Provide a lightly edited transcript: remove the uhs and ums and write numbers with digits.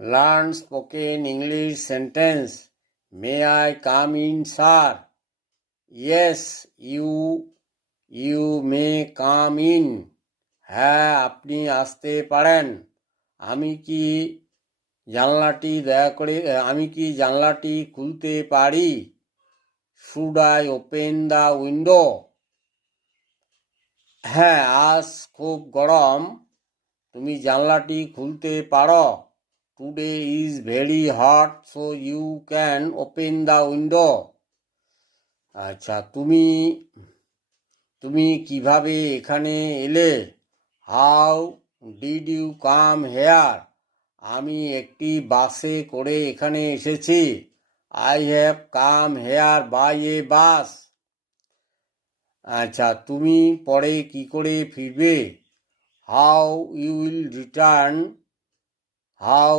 Learn spoken English sentence. May I come in, sir? Yes, you may come in. হ্যাঁ, আপনি আসতে পারেন। আমি কি জানলাটি খুলতে পারি? Should I open the window? হ্যাঁ, আজ খুব গরম। তুমি জানলাটি খুলতে পারো? Today is very hot, so you can open the window. আচ্ছা, তুমি কিভাবে এখানে এলে? How did you come here? আমি একটি বাসে করে এখানে এসেছি। I have come here by a bus. আচ্ছা, তুমি পরে কি করে ফিরবে? How you will return? How